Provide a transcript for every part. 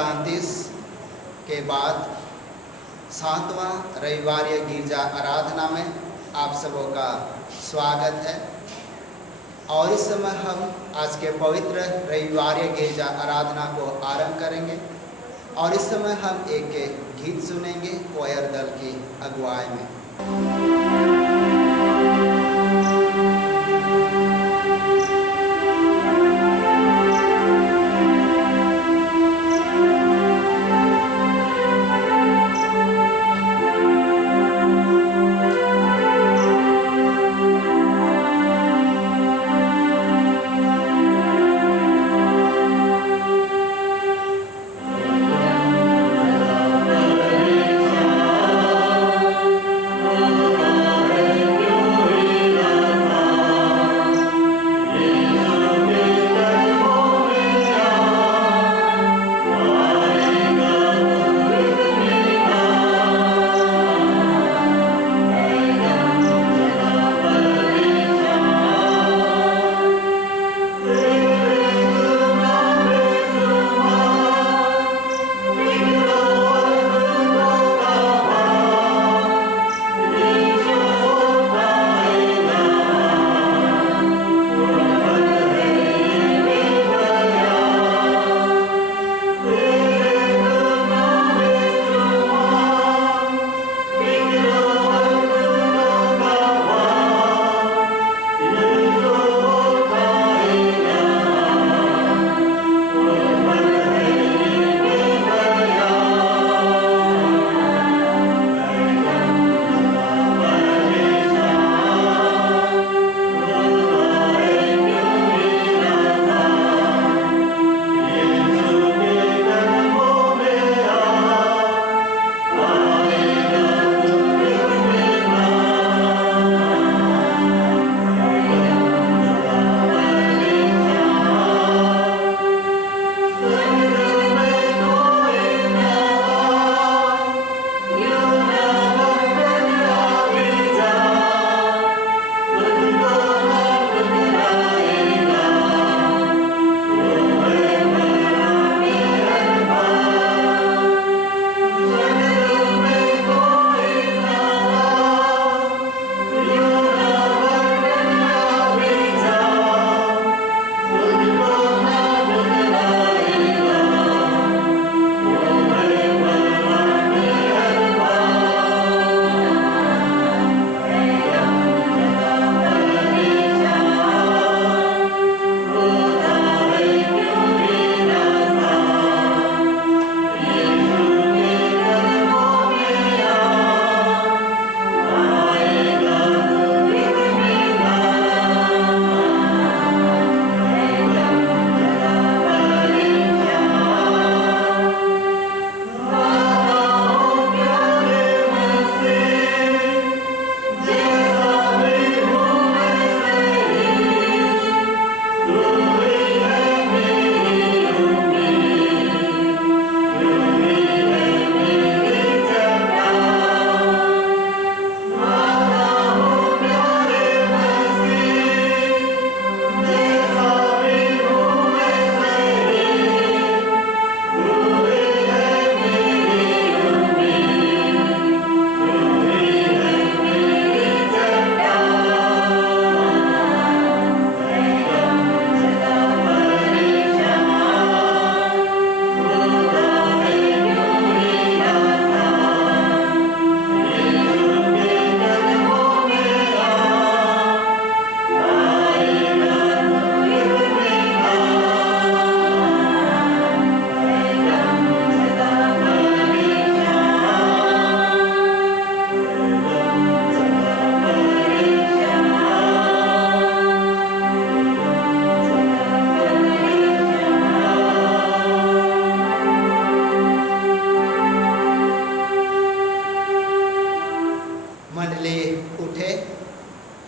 37 के बाद 7वां रविवारीय गिरजा आराधना में आप सबों का स्वागत है। और इस समय हम आज के पवित्र रविवारीय गिरजा आराधना को आरंभ करेंगे और इस समय हम एक गीत सुनेंगे कोयर दल की अगुवाई में।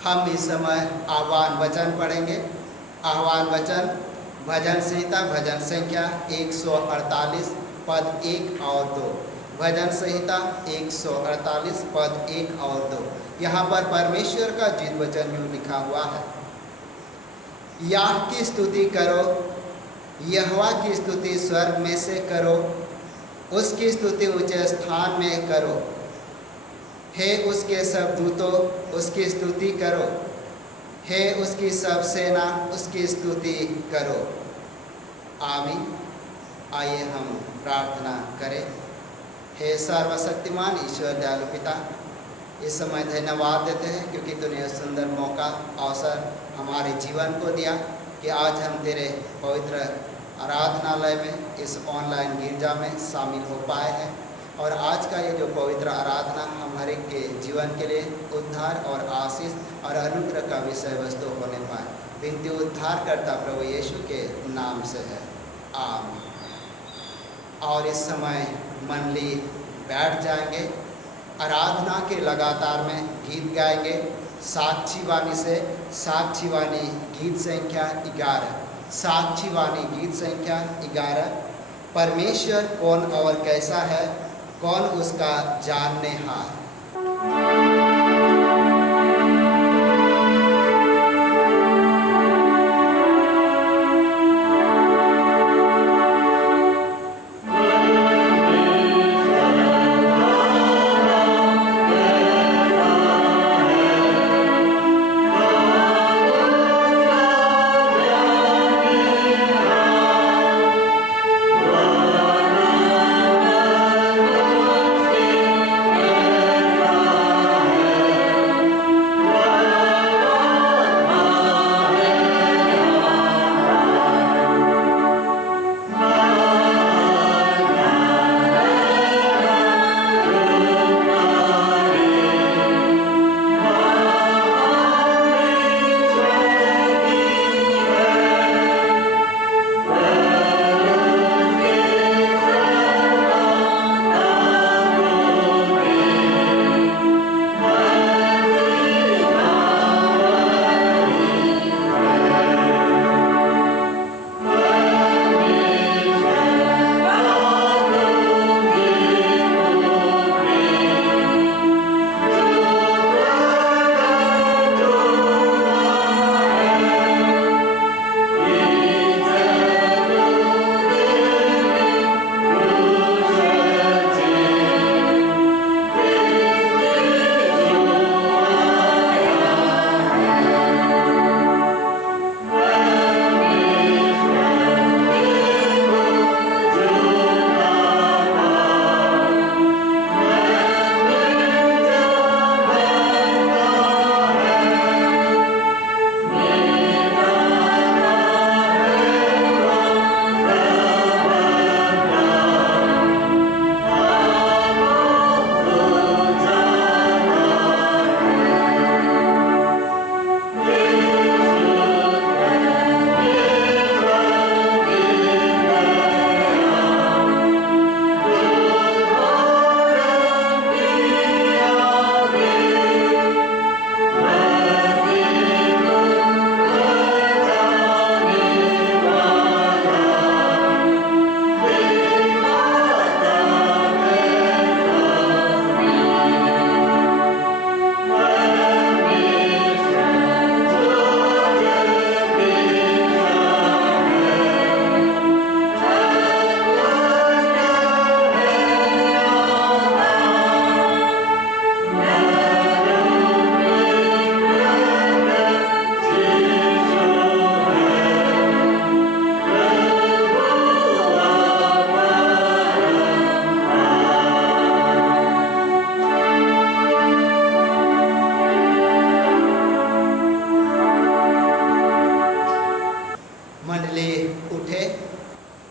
हम इस समय आह्वान वचन पढ़ेंगे। आह्वान वचन भजन संहिता भजन संख्या 148 पद 1 और 2। भजन संहिता 148 पद 1 और 2। यहाँ पर परमेश्वर का जीव वचन यूँ लिखा हुआ है, याह की स्तुति करो, यहोवा की स्तुति स्वर्ग में से करो, उसकी स्तुति ऊंचे स्थान में करो। हे उसके सब दूतों, उसकी स्तुति करो। हे उसकी सब सेना, उसकी स्तुति करो। आमीन। आइए हम प्रार्थना करें। हे सर्वशक्तिमान ईश्वर दयालु पिता, इस समय धन्यवाद देते हैं क्योंकि तूने सुंदर मौका अवसर हमारे जीवन को दिया कि आज हम तेरे पवित्र आराधनालय में, इस ऑनलाइन गिरजा में शामिल हो पाए हैं। और आज का ये जो पवित्र आराधना हम हर एक के जीवन के लिए उद्धार और आशीष और अनुग्रह का विषय वस्तु होने पाए। विनती उद्धार करता प्रभु यीशु के नाम से है, आमीन। और इस समय मंडली बैठ जाएंगे, आराधना के लगातार में गीत गाएंगे। साक्षी वाणी से साक्षी वाणी गीत संख्या 11, साक्षी वाणी गीत संख्या 11। परमेश्वर कौन और कैसा है, कौन उसका जानने हार।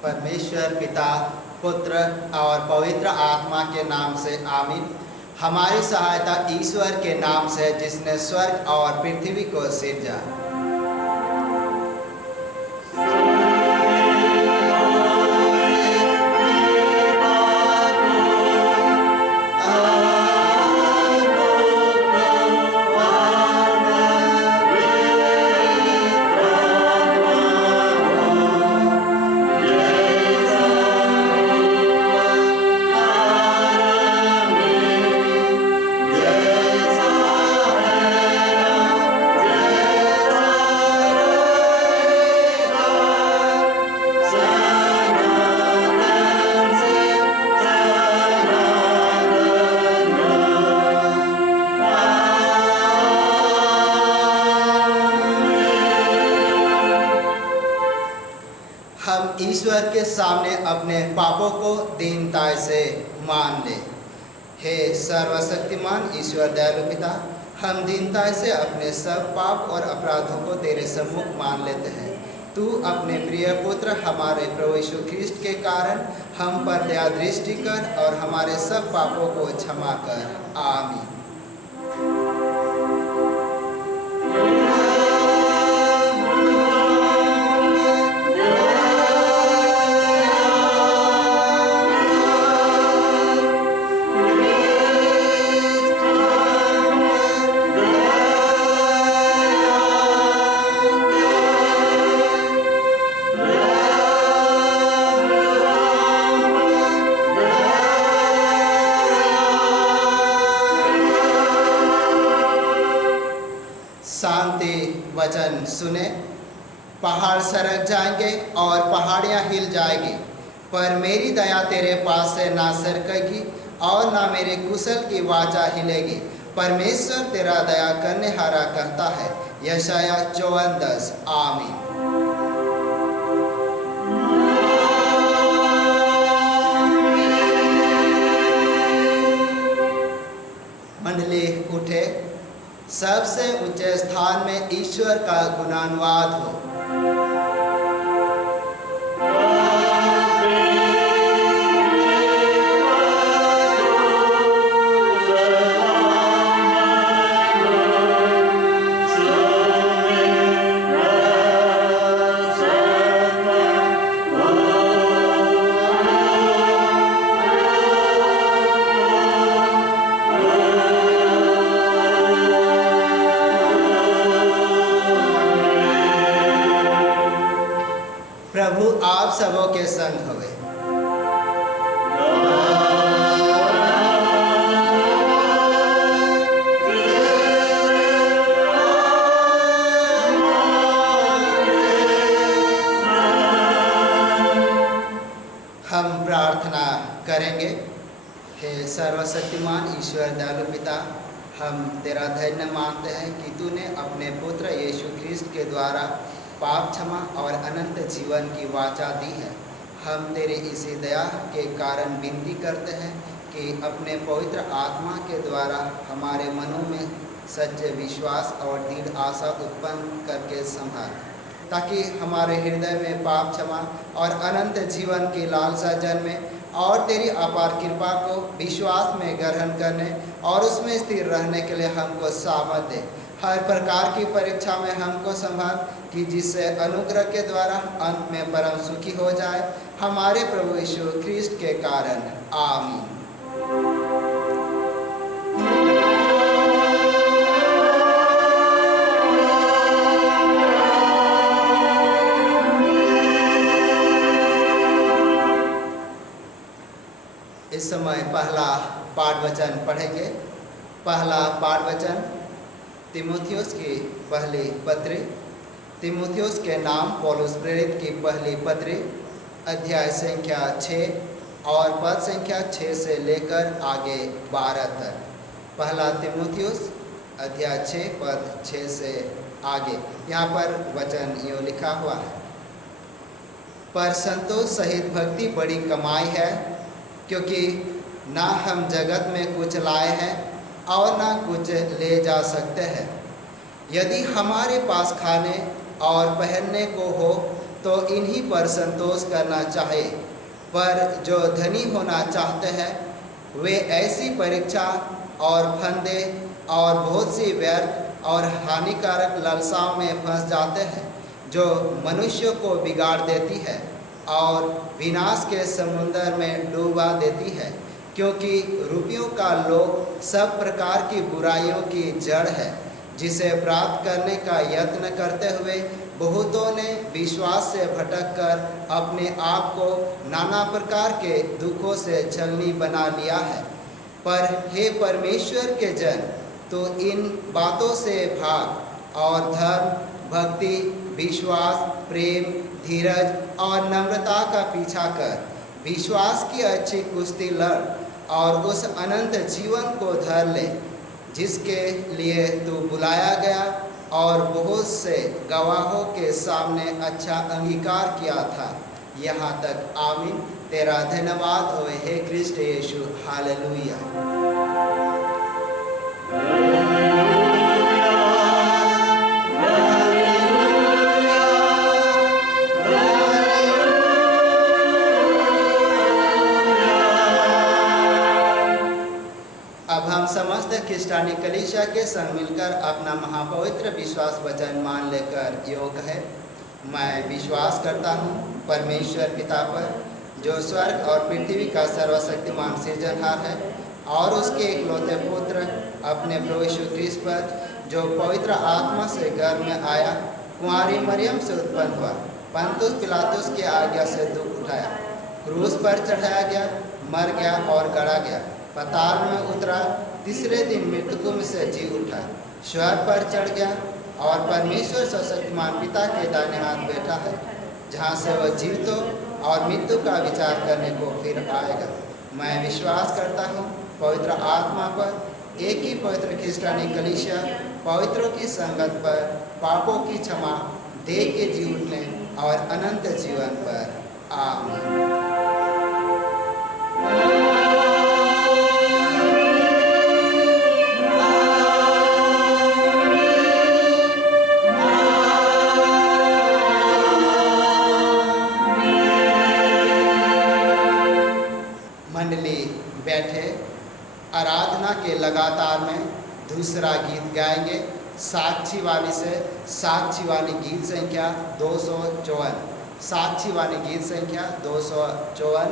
परमेश्वर पिता, पुत्र और पवित्र आत्मा के नाम से आमीन। हमारी सहायता ईश्वर के नाम से जिसने स्वर्ग और पृथ्वी को सिरजा। Yeah. हम ईश्वर के सामने अपने पापों को दीनता से मान ले। हे सर्वशक्तिमान ईश्वर दयालु पिता, हम दीनता से अपने सब पाप और अपराधों को तेरे सम्मुख मान लेते हैं। तू अपने प्रिय पुत्र हमारे प्रभु यीशु ख्रीष्ट के कारण हम पर दया दृष्टि कर और हमारे सब पापों को क्षमा कर। आमीन। शांति वचन सुने। पहाड़ सरक जाएंगे और पहाड़ियाँ हिल जाएगी, पर मेरी दया तेरे पास से ना सरकेगी और ना मेरे कुशल की वाचा हिलेगी। परमेश्वर तेरा दया करने हारा कहता है। यशाया 54:10। आमीन। मंडली उठे। सबसे ऊंचे स्थान में ईश्वर का गुणानुवाद हो। प्रभु आप सबों के संग होवे। हम प्रार्थना करेंगे। हे सर्वशक्तिमान ईश्वर दयालु पिता, हम तेरा धन्य मानते हैं कि तूने अपने पुत्र यीशु ख्रीष्ट के द्वारा पाप क्षमा और अनंत जीवन की वाचा दी है। हम तेरे इसी दया के कारण विनती करते हैं कि अपने पवित्र आत्मा के द्वारा हमारे मनों में सच्चे विश्वास और दृढ़ आशा उत्पन्न करके संभाल, ताकि हमारे हृदय में पाप क्षमा और अनंत जीवन की लालसा जन्मे और तेरी अपार कृपा को विश्वास में ग्रहण करने और उसमें स्थिर रहने के लिए हमको सामर्थ दे। हर प्रकार की परीक्षा में हमको संभाल, कि जिससे अनुग्रह के द्वारा अंत में परम सुखी हो जाए, हमारे प्रभु यीशु ख्रीष्ट के कारण। आमीन। इस समय पहला पाठ वचन पढ़ेंगे। पहला पाठ वचन तीमुथियुस की पहली पत्री, तीमुथियुस के नाम पौलुस प्रेरित की पहली पत्री, अध्याय संख्या 6 और पद संख्या 6 से लेकर आगे 12 तक। पहला तीमुथियुस अध्याय 6 पद 6 से आगे। यहाँ पर वचन यूँ लिखा हुआ है। पर संतोष सहित भक्ति बड़ी कमाई है, क्योंकि ना हम जगत में कुछ लाए हैं और ना कुछ ले जा सकते हैं। यदि हमारे पास खाने और पहनने को हो तो इन्हीं पर संतोष करना चाहिए, पर जो धनी होना चाहते हैं वे ऐसी परीक्षा और फंदे और बहुत सी व्यर्थ और हानिकारक लालसाओं में फंस जाते हैं, जो मनुष्य को बिगाड़ देती है और विनाश के समुद्र में डूबा देती है। क्योंकि रुपयों का लोभ सब प्रकार की बुराइयों की जड़ है, जिसे प्राप्त करने का यत्न करते हुए बहुतों ने विश्वास से भटककर अपने आप को नाना प्रकार के दुखों से छलनी बना लिया है। पर हे परमेश्वर के जन, तो इन बातों से भाग और धर्म, भक्ति, विश्वास, प्रेम, धीरज और नम्रता का पीछा कर विश्वास की अच्छी कुश्ती लड़ और उस अनंत जीवन को धर ले, जिसके लिए तू बुलाया गया और बहुत से गवाहों के सामने अच्छा अंगीकार किया था, यहाँ तक। आमीन। तेरा धन्यवाद हो हे कृष्ण यीशु। हालेलुया। अब हम समस्त क्रिस्टियानी कलीसिया के संग मिलकर अपना महापवित्र विश्वास वचन मान लेकर योग है। मैं विश्वास करता हूँ परमेश्वर पिता पर, जो स्वर्ग और पृथ्वी का सर्वशक्तिमान सृजनहार है, और उसके इकलौते पुत्र अपने प्रभु यीशु ख्रीस्त पर, जो पवित्र आत्मा से गर्भ में आया, कुंवारी मरियम से उत्पन्न हुआ, पंतुस पिलातुस की आज्ञा से दुख उठाया, क्रूस पर चढ़ाया गया, मर गया और गड़ा गया, पाताल में उतरा, तीसरे दिन मृतकों में से जी उठा, स्वर्ग पर चढ़ गया और परमेश्वर सर्वशक्तिमान पिता के दाहिने हाथ बैठा है, जहाँ से वह जीवितों और मृत्यु का विचार करने को फिर आएगा। मैं विश्वास करता हूँ पवित्र आत्मा पर, एक ही पवित्र क्रिस्टियानी कलीसिया, पवित्रों की संगत पर, पापों की क्षमा, देह के जी उठने और अनंत जीवन पर। आमीन। बैठे आराधना के लगातार में दूसरा गीत गाएंगे, साक्षी वाणी से। साक्षी वाणी गीत संख्या 254। साक्षी वाणी गीत संख्या 254।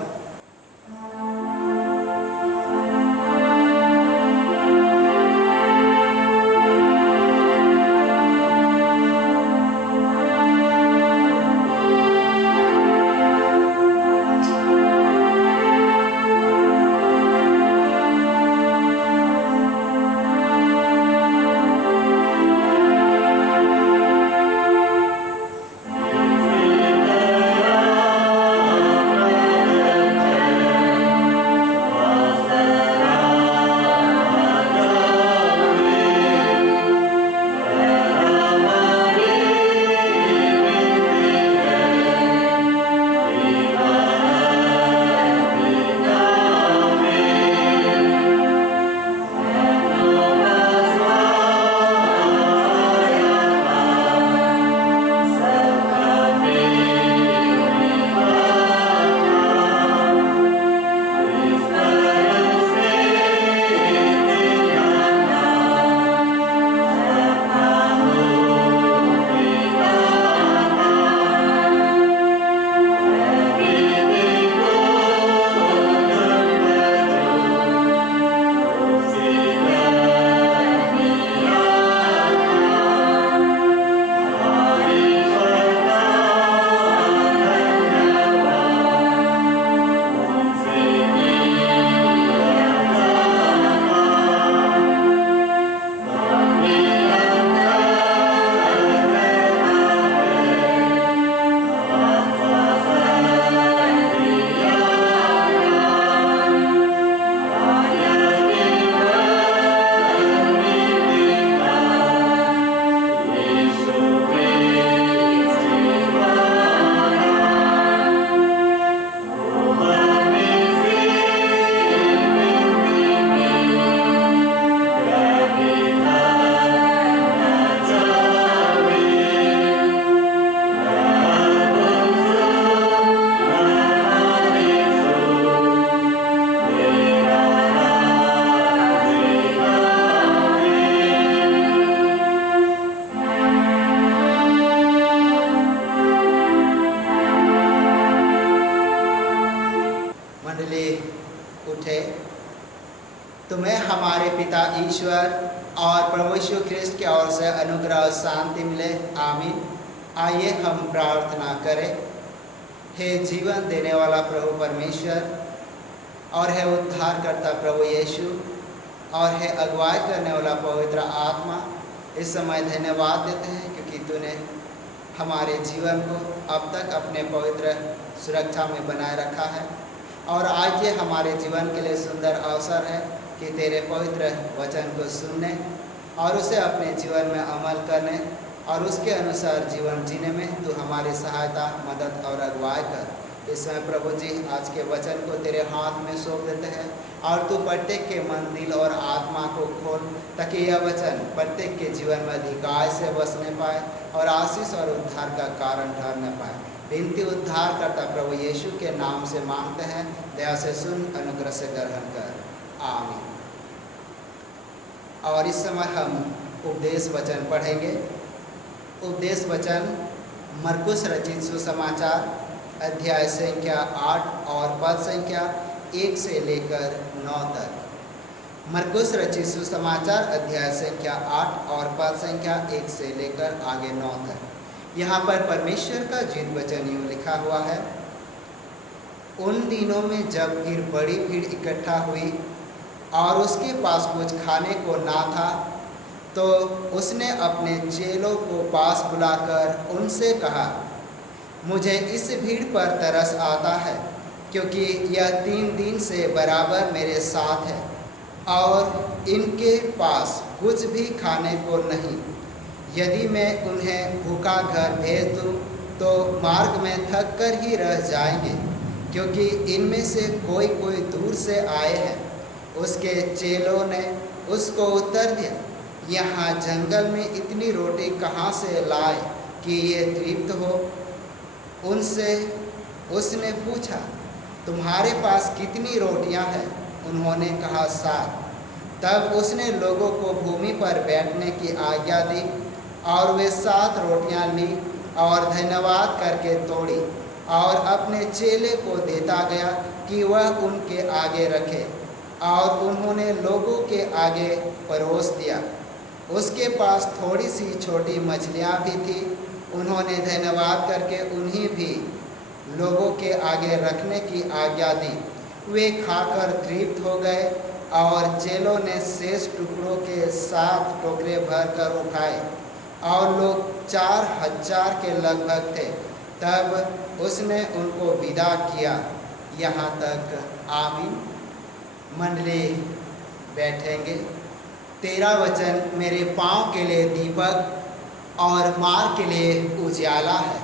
तुम्हें हमारे पिता ईश्वर और प्रभु यीशु ख्रीस्त की ओर से अनुग्रह और शांति मिले। आमीन। आइए हम प्रार्थना करें। हे जीवन देने वाला प्रभु परमेश्वर, और है उद्धार करता प्रभु यीशु, और है अगुवाई करने वाला पवित्र आत्मा, इस समय धन्यवाद देते हैं क्योंकि तूने हमारे जीवन को अब तक अपने पवित्र सुरक्षा में बनाए रखा है। और आज ये हमारे जीवन के लिए सुंदर अवसर है कि तेरे पवित्र वचन को सुनने और उसे अपने जीवन में अमल करने और उसके अनुसार जीवन जीने में तू हमारी सहायता, मदद और अगुवाई कर। इस समय प्रभु जी आज के वचन को तेरे हाथ में सौंप देते हैं और तू प्रत्येक के मन, दिल और आत्मा को खोल, ताकि यह वचन प्रत्येक के जीवन में अधिकार से बसने पाए और आशीष और उद्धार का कारण ठहरने पाए। विनती उद्धार करता प्रभु यीशु के नाम से मांगते हैं, दया से सुन, अनुग्रह से ग्रहण कर, आमीन। और इस समय हम उपदेश वचन पढ़ेंगे। उपदेश वचन मरकुस रचित सुसमाचार अध्याय संख्या 8 और पद संख्या 1 से लेकर 9 तक। मरकुस रचित सुसमाचार अध्याय संख्या 8 और पद संख्या 1 से लेकर आगे 9 तक। यहाँ पर परमेश्वर का जीवित वचन यूँ लिखा हुआ है। उन दिनों में जब फिर बड़ी भीड़ इकट्ठा हुई और उसके पास कुछ खाने को ना था, तो उसने अपने चेलों को पास बुलाकर उनसे कहा, मुझे इस भीड़ पर तरस आता है, क्योंकि यह 3 दिन से बराबर मेरे साथ है और इनके पास कुछ भी खाने को नहीं। यदि मैं उन्हें भूखा घर भेज दूँ तो मार्ग में थक कर ही रह जाएंगे, क्योंकि इनमें से कोई कोई दूर से आए हैं। उसके चेलों ने उसको उत्तर दिया, यहाँ जंगल में इतनी रोटी कहाँ से लाए कि ये तृप्त हो। उनसे उसने पूछा, तुम्हारे पास कितनी रोटियां हैं? उन्होंने कहा, 7। तब उसने लोगों को भूमि पर बैठने की आज्ञा दी और वे 7 रोटियां ली और धन्यवाद करके तोड़ी और अपने चेले को देता गया कि वह उनके आगे रखे, और उन्होंने लोगों के आगे परोस दिया। उसके पास थोड़ी सी छोटी मछलियाँ भी थी। उन्होंने धन्यवाद करके उन्हें भी लोगों के आगे रखने की आज्ञा दी। वे खाकर तृप्त हो गए और चेलों ने शेष टुकड़ों के 7 टोकरे भर कर उठाए, और लोग 4000 के लगभग थे। तब उसने उनको विदा किया। यहाँ तक, आमीन। मंडली बैठेंगे। तेरा वचन मेरे पाँव के लिए दीपक और मार्ग के लिए उजियाला है।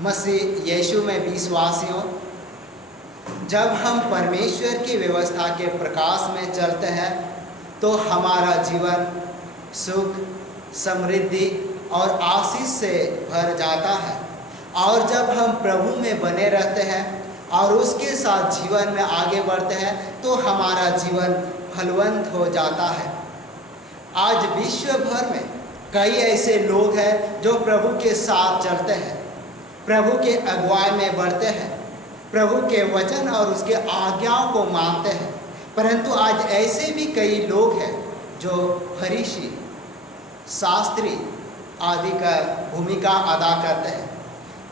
मसीह यीशु में विश्वासियों, जब हम परमेश्वर की व्यवस्था के प्रकाश में चलते हैं तो हमारा जीवन सुख, समृद्धि और आशीष से भर जाता है। और जब हम प्रभु में बने रहते हैं और उसके साथ जीवन में आगे बढ़ते हैं तो हमारा जीवन फलवंत हो जाता है। आज विश्व भर में कई ऐसे लोग हैं जो प्रभु के साथ चलते हैं, प्रभु के अगुवाई में बढ़ते हैं, प्रभु के वचन और उसके आज्ञाओं को मानते हैं। परंतु आज ऐसे भी कई लोग हैं जो फरीसी, शास्त्री आदि का भूमिका अदा करते हैं।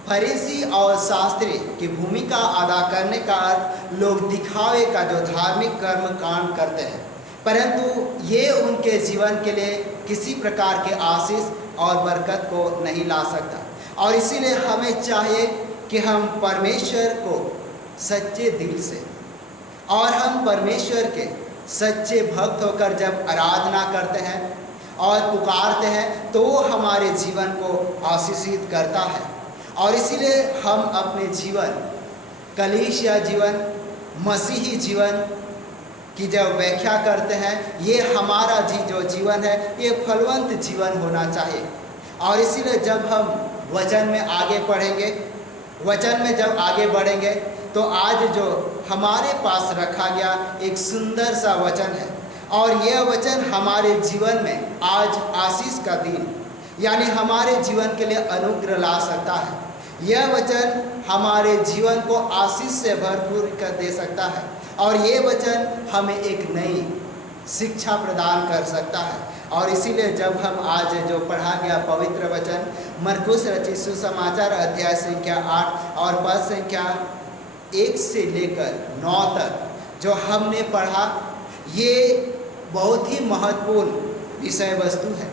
फरीसी और शास्त्री की भूमिका अदा करने का अर्थ लोग दिखावे का जो धार्मिक कर्म कांड करते हैं, परंतु ये उनके जीवन के लिए किसी प्रकार के आशीष और बरकत को नहीं ला सकता। और इसीलिए हमें चाहिए कि हम परमेश्वर को सच्चे दिल से और हम परमेश्वर के सच्चे भक्त होकर जब आराधना करते हैं और पुकारते हैं तो वो हमारे जीवन को आशीषित करता है। और इसीलिए हम अपने जीवन, कलीसिया जीवन, मसीही जीवन की जब व्याख्या करते हैं, ये हमारा जो जीवन है ये फलवंत जीवन होना चाहिए। और इसीलिए जब हम वचन में आगे पढ़ेंगे, वचन में जब आगे बढ़ेंगे तो आज जो हमारे पास रखा गया एक सुंदर सा वचन है, और यह वचन हमारे जीवन में आज आशीष का दिन, यानी हमारे जीवन के लिए अनुग्रह ला सकता है। यह वचन हमारे जीवन को आशीष से भरपूर कर दे सकता है, और ये वचन हमें एक नई शिक्षा प्रदान कर सकता है। और इसीलिए जब हम आज जो पढ़ा गया पवित्र वचन मरकुस रचित सुसमाचार अध्याय संख्या 8 और पद संख्या 1 से लेकर 9 तक जो हमने पढ़ा, ये बहुत ही महत्वपूर्ण विषय वस्तु है।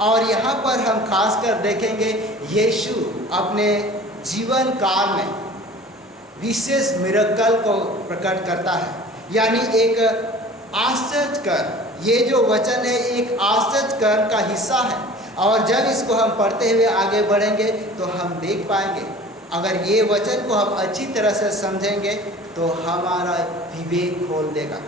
और यहाँ पर हम खासकर देखेंगे यीशु अपने जीवन काल में विशेष मिरेकल को प्रकट करता है, यानी एक आश्चर्यकर ये जो वचन है एक आश्चर्य कर्म का हिस्सा है, और जब इसको हम पढ़ते हुए आगे बढ़ेंगे तो हम देख पाएंगे, अगर ये वचन को हम अच्छी तरह से समझेंगे तो हमारा विवेक खोल देगा।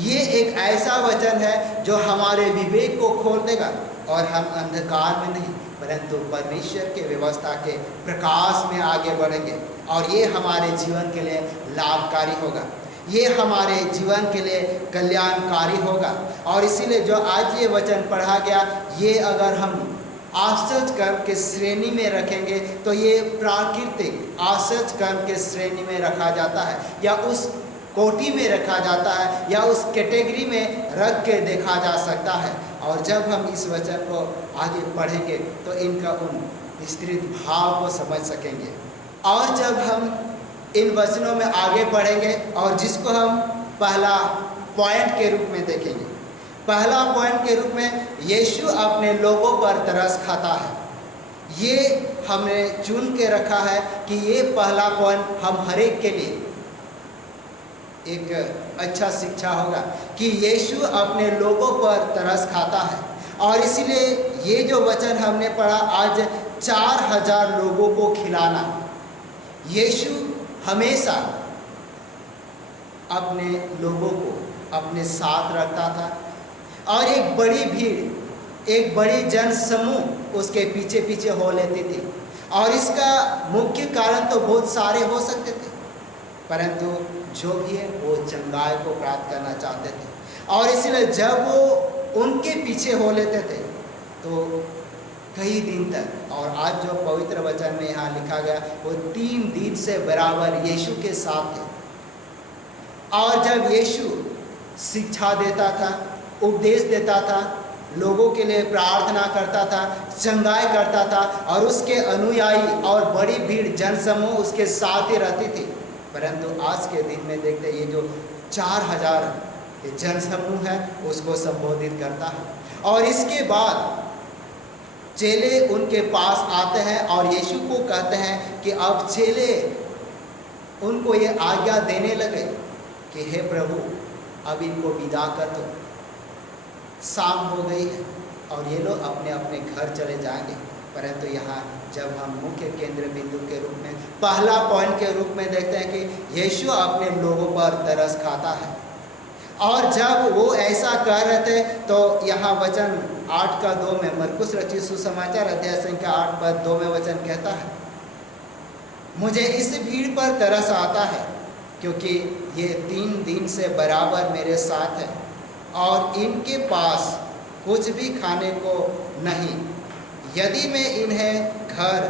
ये एक ऐसा वचन है जो हमारे विवेक को खोल देगा, और हम अंधकार में नहीं परंतु परमेश्वर के व्यवस्था के प्रकाश में आगे बढ़ेंगे, और ये हमारे जीवन के लिए लाभकारी होगा, ये हमारे जीवन के लिए कल्याणकारी होगा। और इसीलिए जो आज ये वचन पढ़ा गया, ये अगर हम आश्चर्य कर्म के श्रेणी में रखेंगे तो ये प्राकृतिक आश्चर्य कर्म के श्रेणी में रखा जाता है, या उस कोटि में रखा जाता है, या उस कैटेगरी में रख के देखा जा सकता है। और जब हम इस वचन को आगे पढ़ेंगे तो इनका उन विस्तृत भाव को समझ सकेंगे। और जब हम इन वचनों में आगे पढ़ेंगे और जिसको हम पहला पॉइंट के रूप में देखेंगे, पहला पॉइंट के रूप में यीशु अपने लोगों पर तरस खाता है। ये हमने चुन के रखा है कि ये पहला पॉइंट हम हर एक के लिए एक अच्छा शिक्षा होगा कि यीशु अपने लोगों पर तरस खाता है। और इसलिए ये जो वचन हमने पढ़ा, आज 4000 लोगों को खिलाना, यीशु हमेशा अपने लोगों को अपने साथ रखता था, और एक बड़ी भीड़, एक बड़ी जन समूह उसके पीछे पीछे हो लेती थी। और इसका मुख्य कारण तो बहुत सारे हो सकते थे, परंतु जो भी है वो चंगाई को प्राप्त करना चाहते थे। और इसलिए जब वो उनके पीछे हो लेते थे तो कई दिन तक, और आज जो पवित्र वचन में यहाँ लिखा गया, वो 3 दिन से बराबर यीशु के साथ थे। और जब यीशु शिक्षा देता था, उपदेश देता था, लोगों के लिए प्रार्थना करता था, चंगाई करता था, और उसके अनुयायी और बड़ी भीड़ जनसमूह उसके साथ ही रहती थी। परंतु आज के दिन में देखते ये जो 4000 जनसमूह है उसको संबोधित करता है। और इसके बाद चेले उनके पास आते हैं और यीशु को कहते हैं कि अब चेले उनको ये आज्ञा देने लगे कि हे प्रभु, अब इनको विदा कर दो, शाम हो गई है और ये लोग अपने अपने घर चले जाएंगे। परंतु यहाँ जब हम मुख्य केंद्र बिंदु के रूप में, पहला पॉइंट के रूप में देखते हैं कि यीशु अपने लोगों पर तरस खाता है। और जब वो ऐसा कह रहे थे तो यहाँ वचन 8:2 में, मरकुस रचित सुसमाचार अध्याय संख्या 8:2 में वचन कहता है, मुझे इस भीड़ पर तरस आता है क्योंकि ये 3 दिन से बराबर मेरे साथ है और इनके पास कुछ भी खाने को नहीं। यदि मैं इन्हें घर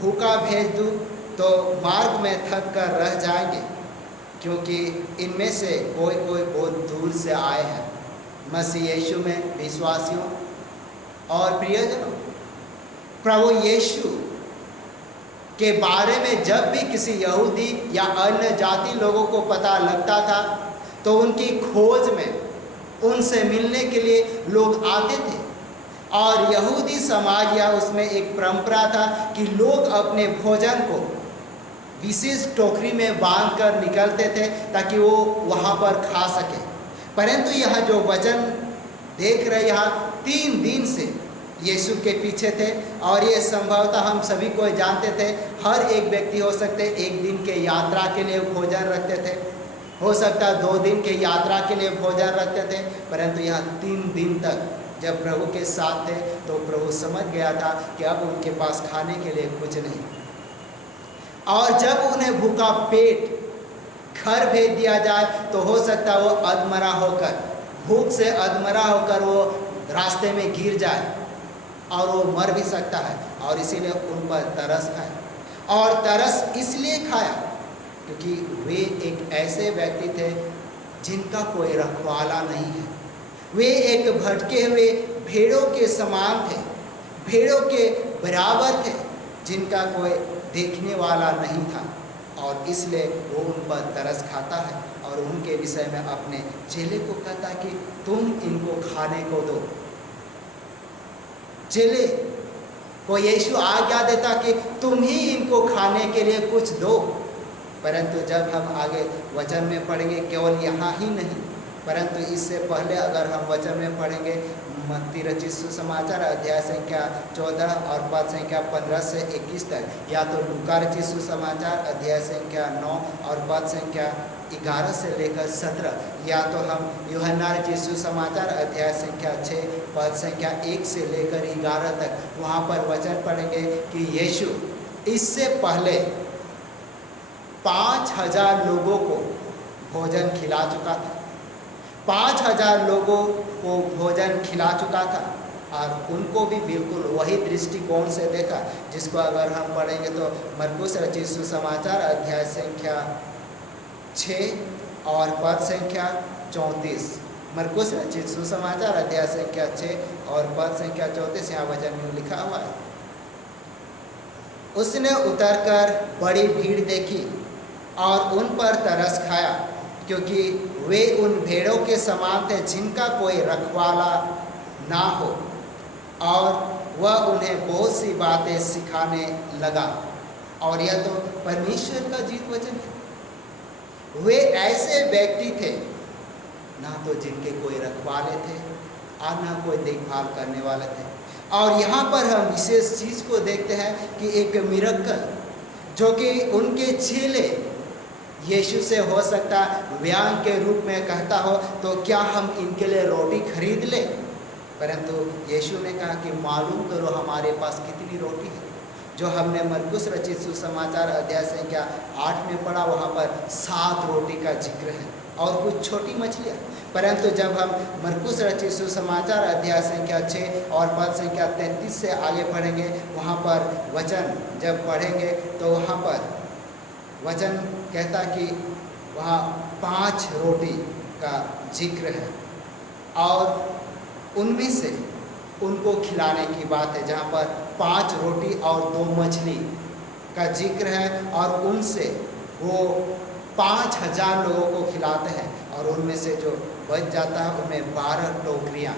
भूखा भेज दूँ तो मार्ग में थक कर रह जाएंगे, क्योंकि इनमें से कोई कोई बहुत दूर से आए हैं। मसीह यीशु में विश्वासियों और प्रियजनों, प्रभु यीशु के बारे में जब भी किसी यहूदी या अन्य जाति लोगों को पता लगता था तो उनकी खोज में उनसे मिलने के लिए लोग आते थे। और यहूदी समाज या उसमें एक परंपरा था कि लोग अपने भोजन को विशेष टोकरी में बांध कर निकलते थे ताकि वो वहाँ पर खा सके। परंतु यहाँ जो वचन देख रहे, यहाँ 3 दिन से यीशु के पीछे थे और ये संभवतः हम सभी को जानते थे, हर एक व्यक्ति हो सकते 1 दिन के यात्रा के लिए भोजन रखते थे, हो सकता 2 दिन के यात्रा के लिए भोजन रखते थे। परंतु यहाँ 3 दिन तक जब प्रभु के साथ थे तो प्रभु समझ गया था कि अब उनके पास खाने के लिए कुछ नहीं। और जब उन्हें भूखा पेट घर भेज दिया जाए तो हो सकता वो अधमरा होकर, भूख से अधमरा होकर वो रास्ते में गिर जाए और वो मर भी सकता है। और इसीलिए उन पर तरस खाया। और तरस इसलिए खाया क्योंकि वे एक ऐसे व्यक्ति थे जिनका कोई रखवाला नहीं है। वे एक भटके हुए भेड़ों के समान थे, भेड़ों के बराबर थे, जिनका कोई देखने वाला नहीं था। और इसलिए वो उन पर तरस खाता है और उनके विषय में अपने चेले को कहता कि तुम इनको खाने को दो। चेले को यीशु आज्ञा देता कि तुम ही इनको खाने के लिए कुछ दो। परंतु जब हम आगे वचन में पढ़ेंगे, केवल यहाँ ही नहीं, परंतु इससे पहले अगर हम वचन में पढ़ेंगे मत्ती रचित सुसमाचार अध्याय संख्या 14 और पद संख्या 15 से 21 तक, या तो लूका रचित सुसमाचार अध्याय संख्या 9 और पद संख्या 11 से लेकर 17, या तो हम यूहन्ना रचित सुसमाचार अध्याय संख्या 6 पद संख्या 1 से लेकर 11 तक, वहाँ पर वचन पढ़ेंगे कि यीशु इससे पहले 5000 लोगों को भोजन खिला चुका था। 5000 लोगों को भोजन खिला चुका था और उनको भी बिल्कुल वही दृष्टिकोण से देखा, जिसको अगर हम पढ़ेंगे तो मरकुस रचित सुसमाचार अध्याय संख्या 6 और पद संख्या 34। मरकुस रचित सुसमाचार अध्याय संख्या 6 और पद संख्या 34, यहाँ वचन में लिखा हुआ है, उसने उतरकर बड़ी भीड़ देखी और उन पर तरस खाया, क्योंकि वे उन भेड़ों के समान थे जिनका कोई रखवाला ना हो, और वह उन्हें बहुत सी बातें सिखाने लगा। और यह तो परमेश्वर का जीवित वचन है। वे ऐसे व्यक्ति थे ना तो जिनके कोई रखवाले थे और ना कोई देखभाल करने वाले थे। और यहाँ पर हम विशेष चीज़ को देखते हैं कि एक मिरेकल जो कि उनके चेले यीशु से हो सकता व्यंग के रूप में कहता हो तो क्या हम इनके लिए रोटी खरीद लें, परंतु यीशु ने कहा कि मालूम करो हमारे पास कितनी रोटी है। जो हमने मरकुस रचित सुसमाचार अध्याय संख्या 8 में पढ़ा, वहाँ पर 7 रोटी का जिक्र है और कुछ छोटी मछलियाँ। परंतु जब हम मरकुस रचित सुसमाचार अध्याय संख्या 6 और पद संख्या 33 से आगे पढ़ेंगे, वहाँ पर वचन जब पढ़ेंगे तो वहाँ पर वचन कहता कि वहाँ 5 रोटी का जिक्र है और उनमें से उनको खिलाने की बात है, जहाँ पर 5 रोटी और 2 मछली का जिक्र है और उनसे वो 5000 लोगों को खिलाते हैं। और उनमें से जो बच जाता है उनमें 12 टोकरियाँ,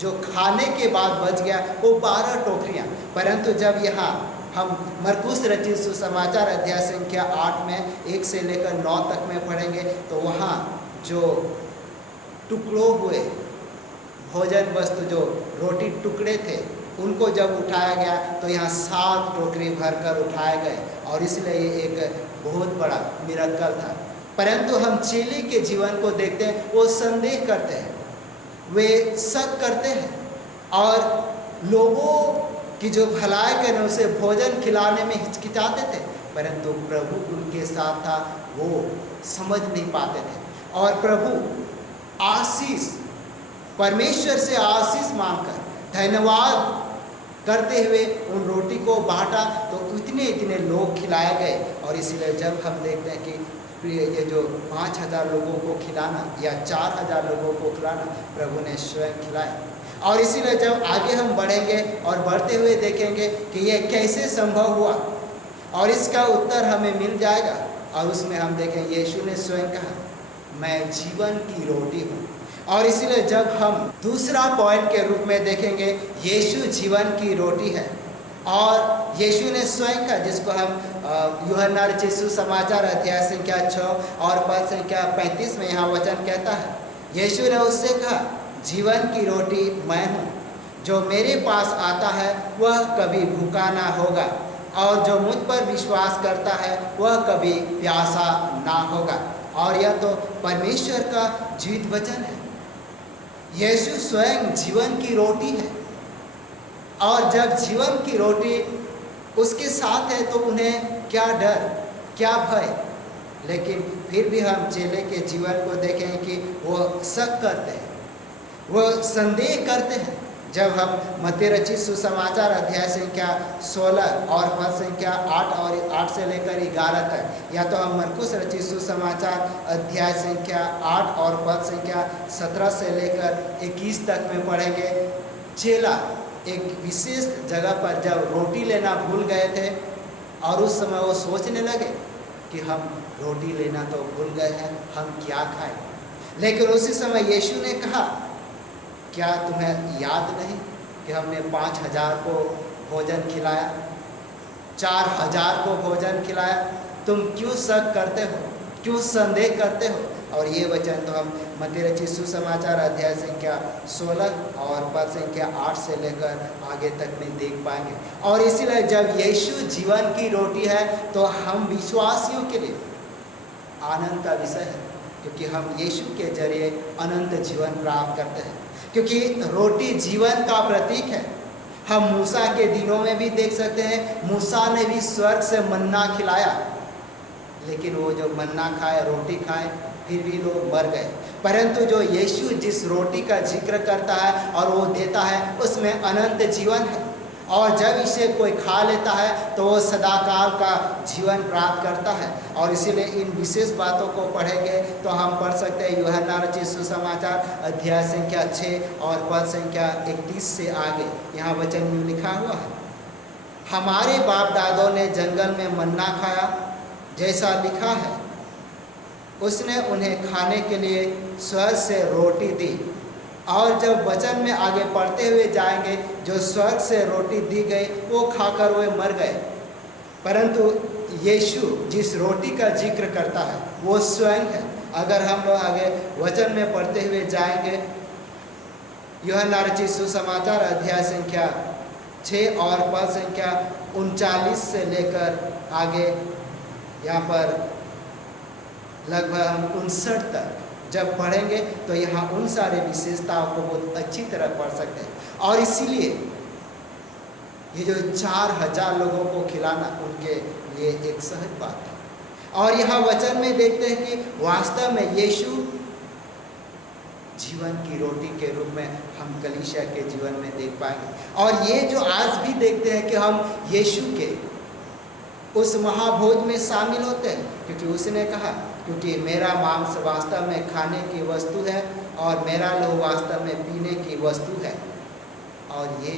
जो खाने के बाद बच गया वो 12 टोकरियाँ। परंतु जब यहाँ हम मरकुस रचित सुसमाचार अध्याय संख्या 8 में 1 से लेकर 9 तक में पढ़ेंगे तो वहाँ जो टुकड़ों हुए भोजन वस्तु, जो रोटी टुकड़े थे, उनको जब उठाया गया तो यहाँ 7 टोकरी भरकर उठाए गए और इसलिए ये एक बहुत बड़ा मिरेकल था। परंतु हम चेले के जीवन को देखते हैं, वो संदेह करते हैं, वे शक करते हैं और लोगों की जो भलाई करने उसे भोजन खिलाने में हिचकिचाते थे। परंतु प्रभु उनके साथ था, वो समझ नहीं पाते थे। और प्रभु आशीष, परमेश्वर से आशीष मांगकर धन्यवाद करते हुए उन रोटी को बांटा तो इतने लोग खिलाए गए। और इसलिए जब हम देखते हैं कि ये जो 5000 लोगों को खिलाना या 4000 लोगों को खिलाना प्रभु ने स्वयं खिलाया। और इसीलिए जब आगे हम बढ़ेंगे और बढ़ते हुए देखेंगे कि ये कैसे संभव हुआ और इसका उत्तर हमें मिल जाएगा। और उसमें हम देखें यीशु ने स्वयं कहा, मैं जीवन की रोटी हूँ। और इसीलिए जब हम दूसरा पॉइंट के रूप में देखेंगे, यीशु जीवन की रोटी है और यीशु ने स्वयं का, जिसको हम यूहन्ना रचित सुसमाचार अध्याय संख्या 6 और पद संख्या 35 में यहाँ वचन कहता है, यीशु ने उससे कहा, जीवन की रोटी मैं हूँ, जो मेरे पास आता है वह कभी भूखा ना होगा और जो मुझ पर विश्वास करता है वह कभी प्यासा ना होगा। और यह तो परमेश्वर का जीवित वचन है। यीशु स्वयं जीवन की रोटी है और जब जीवन की रोटी उसके साथ है तो उन्हें क्या डर, क्या भय। लेकिन फिर भी हम चेले के जीवन को देखें कि वो शक करते हैं, वो संदेह करते हैं। जब हम मत्ती रचित सुसमाचार अध्याय संख्या 16 और पद संख्या 8 और 8 से लेकर 11 तक, या तो हम मरकुस रचित सुसमाचार अध्याय संख्या 8 और पद संख्या 17 से लेकर 21 तक में पढ़ेंगे, चेला एक विशेष जगह पर जब रोटी लेना भूल गए थे और उस समय वो सोचने लगे कि हम रोटी लेना तो भूल गए हैं, हम क्या खाएं। लेकिन उसी समय यीशु ने कहा, क्या तुम्हें याद नहीं कि हमने 5000 को भोजन खिलाया, 4000 को भोजन खिलाया, तुम क्यों शक करते हो। क्यों संदेह करते हो? और ये वचन तो हम मत्ती रचित सुसमाचार अध्याय संख्या 16 और पद संख्या 8 से लेकर आगे तक में देख पाएंगे। और इसीलिए जब यीशु जीवन की रोटी है तो हम विश्वासियों के लिए आनंद का विषय है, क्योंकि हम यीशु के जरिए अनंत जीवन प्राप्त करते हैं। क्योंकि रोटी जीवन का प्रतीक है। हम मूसा के दिनों में भी देख सकते हैं, मूसा ने भी स्वर्ग से मन्ना खिलाया, लेकिन वो जो मन्ना खाए, रोटी खाए, फिर भी लोग मर गए। परंतु जो यीशु जिस रोटी का जिक्र करता है और वो देता है, उसमें अनंत जीवन है। और जब इसे कोई खा लेता है तो वो सदाकाल का जीवन प्राप्त करता है। और इसीलिए इन विशेष बातों को पढ़ेंगे तो हम पढ़ सकते हैं यूहन्ना रचित सुसमाचार अध्याय संख्या 6 और पद संख्या 31 से आगे। यहाँ वचन में लिखा हुआ है, हमारे बाप दादों ने जंगल में मन्ना खाया, जैसा लिखा है, उसने उन्हें खाने के लिए स्वर्ग से रोटी दी। और जब वचन में आगे पढ़ते हुए जाएंगे, जो स्वर्ग से रोटी दी गई वो खाकर वे मर गए। परंतु यीशु जिस रोटी का जिक्र करता है वो स्वयं है। अगर हम लोग आगे वचन में पढ़ते हुए जाएंगे, यूहन्ना रचित सुसमाचार अध्याय संख्या 6 और पद संख्या 39 से लेकर आगे यहाँ पर लगभग हम 59 तक जब पढ़ेंगे तो यहाँ उन सारे विशेषताओं को बहुत अच्छी तरह पढ़ सकते हैं। और इसीलिए ये जो 4000 लोगों को खिलाना उनके लिए एक सहज बात है। और यहाँ वचन में देखते हैं कि वास्तव में यीशु जीवन की रोटी के रूप में हम कलीसिया के जीवन में देख पाएंगे। और ये जो आज भी देखते हैं कि हम यीशु के उस महाभोज में शामिल होते हैं, क्योंकि उसने कहा, क्योंकि मेरा मांस वास्तव में खाने की वस्तु है और मेरा लहू वास्तव में पीने की वस्तु है। और ये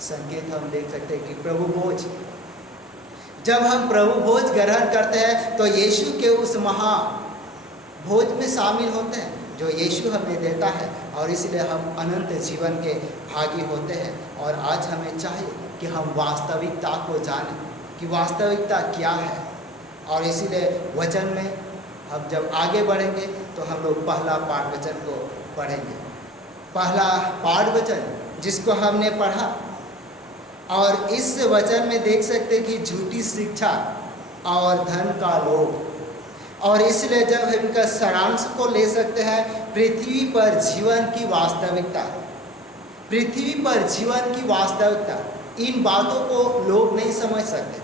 संकेत हम देख सकते हैं कि प्रभु भोज, जब हम प्रभु भोज ग्रहण करते हैं तो यीशु के उस महाभोज में शामिल होते हैं जो यीशु हमें देता है। और इसलिए हम अनंत जीवन के भागी होते हैं। और आज हमें चाहिए कि हम वास्तविकता को जानें कि वास्तविकता क्या है। और इसीलिए वचन में हम जब आगे बढ़ेंगे तो हम लोग पहला पाठ वचन को पढ़ेंगे। पहला पाठ वचन जिसको हमने पढ़ा, और इस वचन में देख सकते हैं कि झूठी शिक्षा और धन का लोभ। और इसलिए जब हम इनका सारांश को ले सकते हैं, पृथ्वी पर जीवन की वास्तविकता, पृथ्वी पर जीवन की वास्तविकता, इन बातों को लोग नहीं समझ सकते,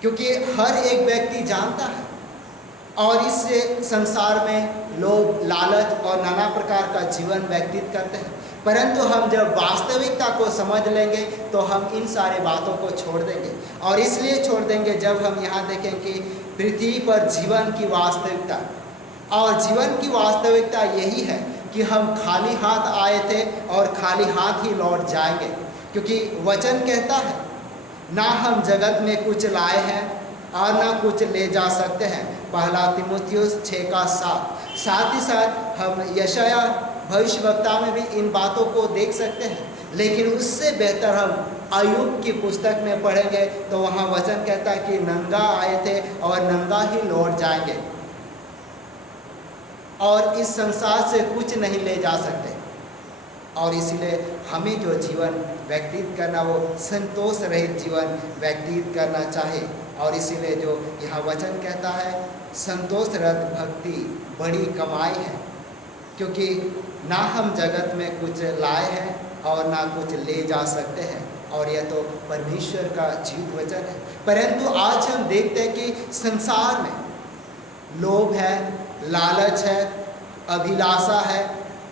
क्योंकि हर एक व्यक्ति जानता है। और इस संसार में लोग लालच और नाना प्रकार का जीवन व्यतीत करते हैं। परंतु हम जब वास्तविकता को समझ लेंगे तो हम इन सारी बातों को छोड़ देंगे। और इसलिए छोड़ देंगे जब हम यहाँ देखें कि पृथ्वी पर जीवन की वास्तविकता, और जीवन की वास्तविकता यही है कि हम खाली हाथ आए थे और खाली हाथ ही लौट जाएंगे। क्योंकि वचन कहता है, ना हम जगत में कुछ लाए हैं और ना कुछ ले जा सकते हैं, पहला तीमुथियुस 6:7। साथ ही साथ हम यशाया भविष्यवक्ता में भी इन बातों को देख सकते हैं। लेकिन उससे बेहतर हम अय्यूब की पुस्तक में पढ़ेंगे तो वहाँ वचन कहता है कि नंगा आए थे और नंगा ही लौट जाएंगे, और इस संसार से कुछ नहीं ले जा सकते। और इसलिए हमें जो जीवन व्यतीत करना वो संतोष रहित जीवन व्यतीत करना चाहिए। और इसीलिए जो यहाँ वचन कहता है, संतोष रहित भक्ति बड़ी कमाई है, क्योंकि ना हम जगत में कुछ लाए हैं और ना कुछ ले जा सकते हैं। और यह तो परमेश्वर का जीवित वचन है। परंतु आज हम देखते हैं कि संसार में लोभ है, लालच है, अभिलाषा है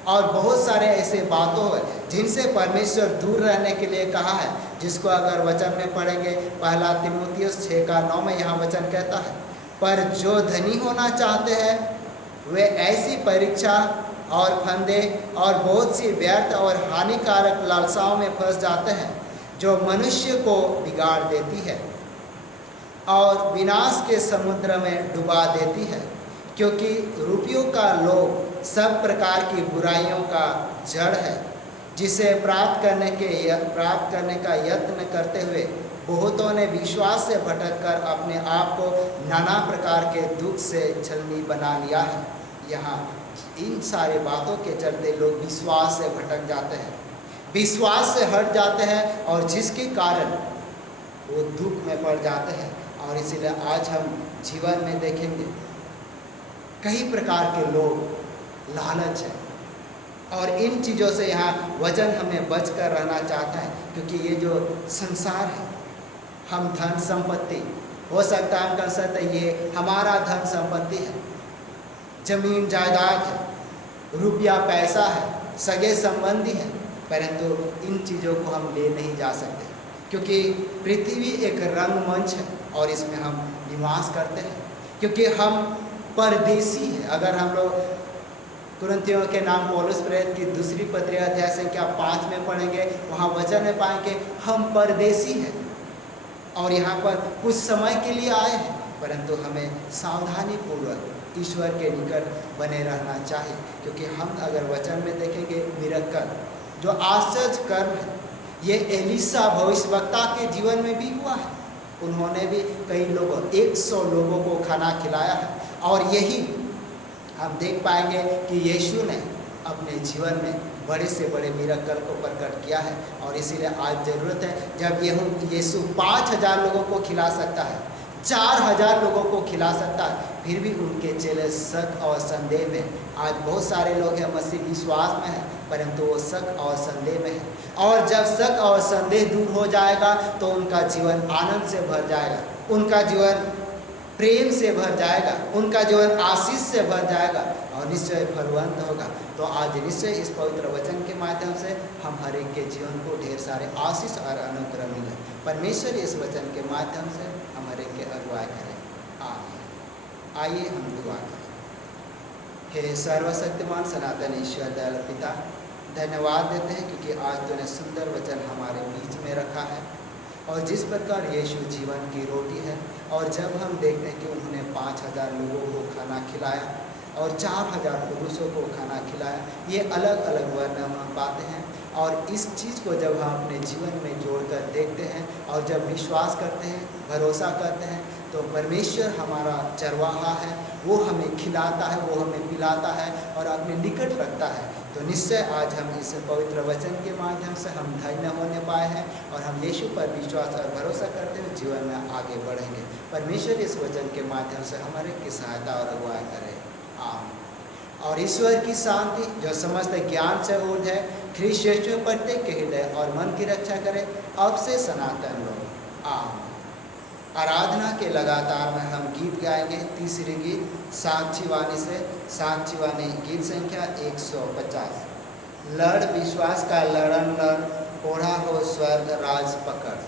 और बहुत सारे ऐसे बातों है जिनसे परमेश्वर दूर रहने के लिए कहा है, जिसको अगर वचन में पढ़ेंगे पहला तीमुथियुस 6:9 में यहाँ वचन कहता है, पर जो धनी होना चाहते हैं वे ऐसी परीक्षा और फंदे और बहुत सी व्यर्थ और हानिकारक लालसाओं में फंस जाते हैं जो मनुष्य को बिगाड़ देती है और विनाश के समुद्र में डुबा देती है। क्योंकि रुपयों का लोभ सब प्रकार की बुराइयों का जड़ है, जिसे प्राप्त करने का यत्न करते हुए बहुतों ने विश्वास से भटक कर अपने आप को नाना प्रकार के दुख से छलनी बना लिया है। यहाँ इन सारे बातों के चलते लोग विश्वास से भटक जाते हैं, विश्वास से हट जाते हैं और जिसके कारण वो दुख में पड़ जाते हैं। और इसीलिए आज हम जीवन में देखेंगे कई प्रकार के लोग लालच है, और इन चीज़ों से यहाँ वचन हमें बच कर रहना चाहता है, क्योंकि ये जो संसार है, हम धन संपत्ति हो सकता है हम कह सकते हैं ये हमारा धन संपत्ति है, जमीन जायदाद है, रुपया पैसा है, सगे संबंधी है, परंतु इन चीज़ों को हम ले नहीं जा सकते, क्योंकि पृथ्वी एक रंगमंच है और इसमें हम निवास करते हैं, क्योंकि हम परदेसी हैं। अगर हम लोग कुरिन्थियों के नाम पौलुस प्रेरित की दूसरी पत्री अध्याय संख्या 5 में पढ़ेंगे, वहाँ वचन में पाएंगे हम परदेसी हैं और यहाँ पर कुछ समय के लिए आए हैं, परंतु हमें सावधानी पूर्वक ईश्वर के निकट बने रहना चाहिए, क्योंकि हम अगर वचन में देखेंगे मिरेकल जो आश्चर्य कर्म है, ये एलीशा भविष्यवक्ता के जीवन में भी हुआ है। उन्होंने भी कई लोगों 100 लोगों को खाना खिलाया है, और यही हम देख पाएंगे कि यीशु ने अपने जीवन में बड़े से बड़े मिरेकल को प्रकट किया है। और इसीलिए आज ज़रूरत है, जब यीशु 5000 लोगों को खिला सकता है, 4000 लोगों को खिला सकता है, फिर भी उनके चेले शक और संदेह में। आज बहुत सारे लोग हैं मसीह विश्वास में हैं, परंतु वो शक और संदेह में है, और जब शक और संदेह दूर हो जाएगा तो उनका जीवन आनंद से भर जाएगा, उनका जीवन प्रेम से भर जाएगा, उनका जीवन आशीष से भर जाएगा और निश्चय फलवंत होगा। तो आज निश्चय इस पवित्र वचन के माध्यम से हम हर एक के जीवन को ढेर सारे आशीष और अनुग्रह मिले। परमेश्वर इस वचन के माध्यम से हम हर एक के अगुवाई करें। आमीन। आइए हम दुआ करें। हे सर्वशक्तिमान सनातन ईश्वर दयाल पिता, धन्यवाद देते हैं क्योंकि आज तूने सुंदर वचन हमारे बीच में रखा है, और जिस प्रकार यीशु जीवन की रोटी है, और जब हम देखते हैं कि उन्होंने 5000 लोगों को खाना खिलाया और 4000 पुरुषों को खाना खिलाया, ये अलग अलग वर्णन हम पाते हैं। और इस चीज़ को जब हम अपने जीवन में जोड़कर देखते हैं और जब विश्वास करते हैं, भरोसा करते हैं, तो परमेश्वर हमारा चरवाहा है, वो हमें खिलाता है, वो हमें पिलाता है और अपने निकट रखता है। तो निश्चय आज हम इस पवित्र वचन के माध्यम से हम धन्य होने पाए हैं, और हम यीशु पर विश्वास और भरोसा करते हुए जीवन में आगे बढ़ेंगे। परमेश्वर इस वचन के माध्यम से हमारे की सहायता और अगुवाई करे। आमीन। और ईश्वर की शांति जो समस्त ज्ञान से ऊर्ध्व है, ख्रीष्ट यीशु में प्रत्येक के हृदय और मन की रक्षा करे अब से सनातन लोग। आमीन। आराधना के लगातार में हम गीत गाएंगे। तीसरी गीत साक्षी वाणी से, साक्षी वाणी गीत संख्या 150। लड़ विश्वास का लड़न लड़, ओढ़ा हो स्वर्ग राज पकड़।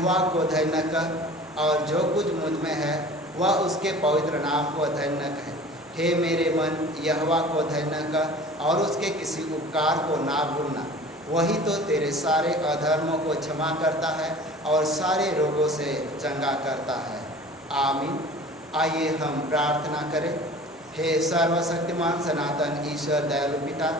यहोवा को धन्य कर, और जो कुछ मुझ में है वह उसके पवित्र नाम को धन्य कहे। हे मेरे मन, यहोवा को धन्य कर और उसके किसी उपकार को ना भूलना। वही तो तेरे सारे अधर्मों को क्षमा करता है और सारे रोगों से चंगा करता है। आमीन। आइए हम प्रार्थना करें। हे सर्वशक्तिमान सनातन ईश्वर दयालु पिता,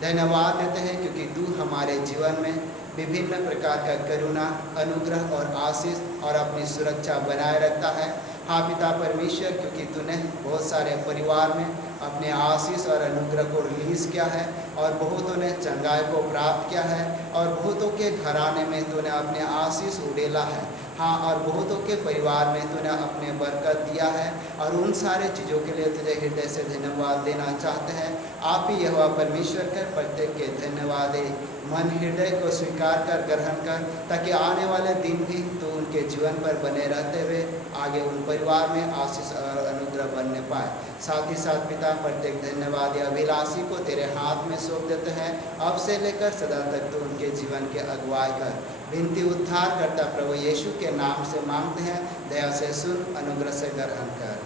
धन्यवाद देते हैं क्योंकि तू हमारे जीवन में विभिन्न प्रकार का करुणा, अनुग्रह और आशीष और अपनी सुरक्षा बनाए रखता है। हाँ पिता परमेश्वर, क्योंकि तूने बहुत सारे परिवार में अपने आशीष और अनुग्रह को रिलीज़ किया है और बहुतों ने चंगाई को प्राप्त किया है और बहुतों के घराने में तूने अपने आशीष उड़ेला है। हाँ, और बहुतों के परिवार में तूने अपने बरकत दिया है और उन सारे चीज़ों के लिए तुझे हृदय से धन्यवाद देना चाहते हैं। आप ही यहोवा परमेश्वर कर प्रत्येक के धन्यवाद दे, मन हृदय को स्वीकार कर ग्रहण कर, ताकि आने वाले दिन भी तो उनके जीवन पर बने रहते हुए आगे उन परिवार में आशीष और अनुग्रह बनने पाए। साथ ही साथ पिता प्रत्येक धन्यवाद या अभिलाषी को तेरे हाथ में सौंप देते हैं, अब से लेकर सदा तक तो उनके जीवन के अगुवाई कर। विनती उद्धार करता प्रभु यीशु के नाम से मांगते हैं, दया से सुन, अनुग्रह से ग्रहण कर।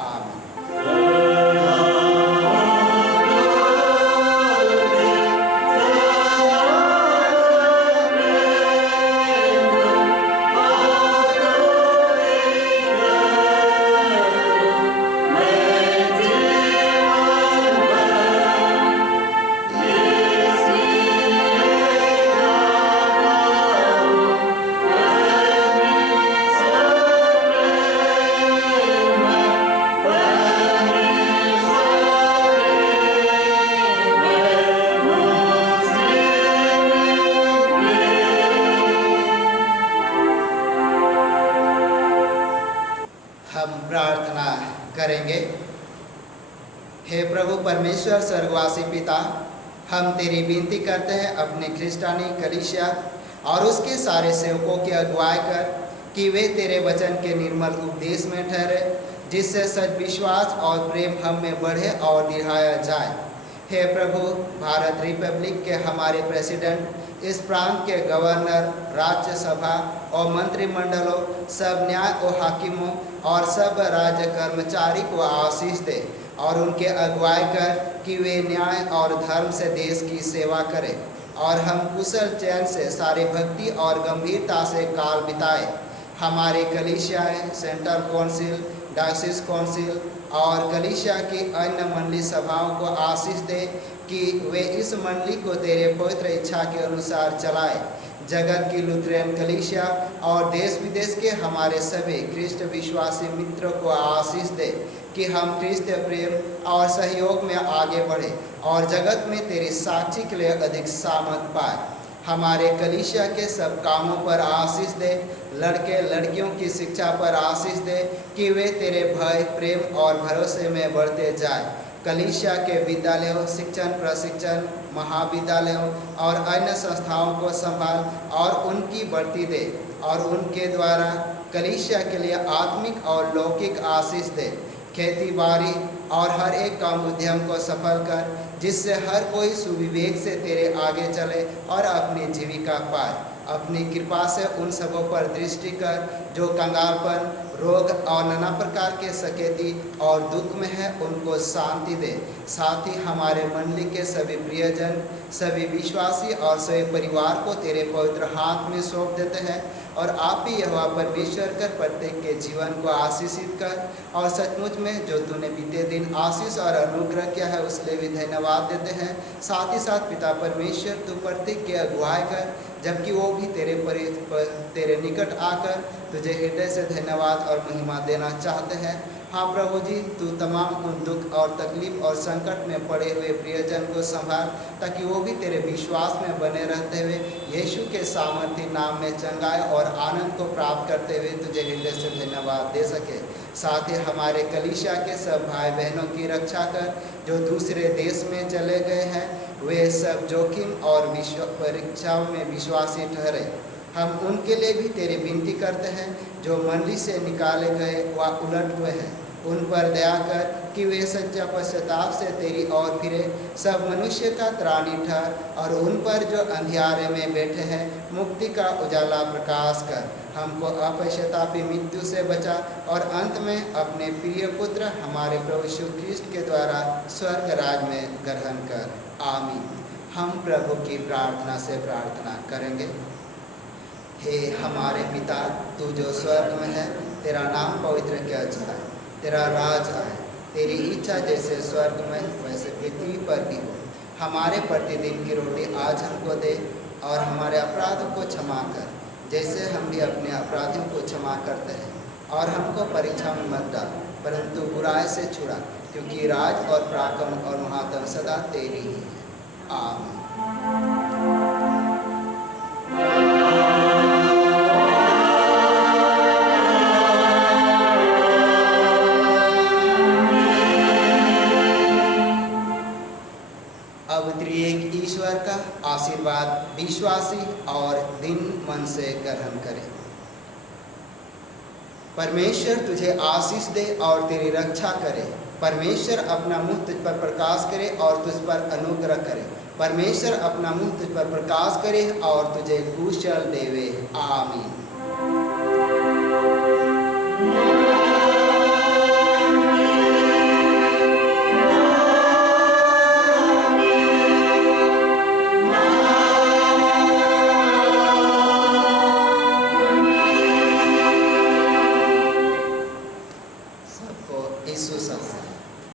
आमीन। प्रार्थना करेंगे। हे प्रभु परमेश्वर स्वर्गवासी पिता, हम तेरी विनती करते हैं अपने ख्रिस्तानी कलीसिया और उसके सारे सेवकों की अगुवाई कर कि वे तेरे वचन के निर्मल उपदेश में ठहरे, जिससे सच विश्वास और प्रेम हम में बढ़े और दिखाया जाए। हे प्रभु, भारत रिपब्लिक के हमारे प्रेसिडेंट, इस प्रांत के गवर्नर, राज्यसभा और मंत्रिमंडलों, सब न्याय और हाकिमों और सब राज्य कर्मचारी को आशीष दे और उनके अगुवाई कर कि वे न्याय और धर्म से देश की सेवा करें और हम कुशल चैन से सारी भक्ति और गंभीरता से काल बिताए। हमारे कलीसियाएँ, सेंट्रल काउंसिल, डायोसिस काउंसिल और कलीसिया की अन्य मंडली सभाओं को आशीष दे कि वे इस मंडली को तेरे पवित्र इच्छा के अनुसार चलाए। जगत की लुथेरन कलीसिया और देश विदेश के हमारे सभी ख्रिस्त विश्वासी मित्रों को आशीष दे कि हम क्रिस्तीय प्रेम और सहयोग में आगे बढ़े और जगत में तेरी साक्षी के लिए अधिक सामर्थ पाए। हमारे कलीसिया के सब कामों पर आशीष दे, लड़के लड़कियों की शिक्षा पर आशीष दे कि वे तेरे भय, प्रेम और भरोसे में बढ़ते जाए। कलीसिया के विद्यालयों, शिक्षण प्रशिक्षण महाविद्यालयों और अन्य संस्थाओं को संभाल और उनकी बढ़ती दे और उनके द्वारा कलीसिया के लिए आत्मिक और लौकिक आशीष दे। खेती बाड़ी और हर एक काम उद्यम को सफल कर, जिससे हर कोई सुविवेक से तेरे आगे चले और अपनी जीविका पाए। अपनी कृपा से उन सबों पर दृष्टि कर जो कंगालपन, रोग और नाना प्रकार के सकेती और दुख में है, उनको शांति दे। साथ ही हमारे मंडली के सभी प्रियजन, सभी विश्वासी और सभी परिवार को तेरे पवित्र हाथ में सौंप देते हैं और आप ही यहोवा परमेश्वर कर प्रत्येक के जीवन को आशीषित कर और सचमुच में जो तूने बीते दिन आशीष और अनुग्रह किया है उसके लिए भी धन्यवाद देते हैं। साथ ही साथ पिता परमेश्वर तू प्रत्येक के अगुवाई कर, जबकि वो भी तेरे निकट आकर तुझे हृदय से धन्यवाद और महिमा देना चाहते हैं। हाँ प्रभु जी, तू तमाम उन दुख और तकलीफ और संकट में पड़े हुए प्रियजन को संभाल, ताकि वो भी तेरे विश्वास में बने रहते हुए यीशु के सामर्थ्य नाम में चंगाई और आनंद को प्राप्त करते हुए तुझे हृदय से धन्यवाद दे सके। साथ ही हमारे कलीसिया के सब भाई बहनों की रक्षा कर जो दूसरे देश में चले गए हैं, वे सब जोखिम और परीक्षाओं में विश्वासी ठहरे। हम उनके लिए भी तेरी विनती करते हैं जो मंडली से निकाले गए व उलट हुए हैं उन पर दया कर कि वे सच्चा पश्चाताप से तेरी ओर फिरे। सब मनुष्य का त्राणी ठहर और उन पर जो अंधियारे में बैठे हैं मुक्ति का उजाला प्रकाश कर। हमको अपश्चातापी मृत्यु से बचा और अंत में अपने प्रिय पुत्र हमारे प्रभु यीशु ख्रीष्ट के द्वारा स्वर्ग राज में ग्रहण कर। आमीन। हम प्रभु की प्रार्थना से प्रार्थना करेंगे। हे हमारे पिता, तू जो स्वर्ग में है, तेरा नाम पवित्र किया जाए, तेरा राज आए, तेरी इच्छा जैसे स्वर्ग में वैसे पृथ्वी पर भी हो। हमारे प्रतिदिन की रोटी आज हमको दे और हमारे अपराधों को क्षमा कर जैसे हम भी अपने अपराधियों को क्षमा करते हैं, और हमको परीक्षा में मत डाल परंतु बुराई से छुड़ा, क्योंकि राज और पराक्रम और महात्म सदा तेरी ही है। आमीन। अब त्रिएक ईश्वर का आशीर्वाद विश्वासी और दिन मन से ग्रहण करें। परमेश्वर तुझे आशीष दे और तेरी रक्षा करे। परमेश्वर अपना मुँह तुझ पर प्रकाश करे और तुझ पर अनुग्रह करे। परमेश्वर अपना मुँह तुझ पर प्रकाश करे और तुझे कुशल देवे। आमीन।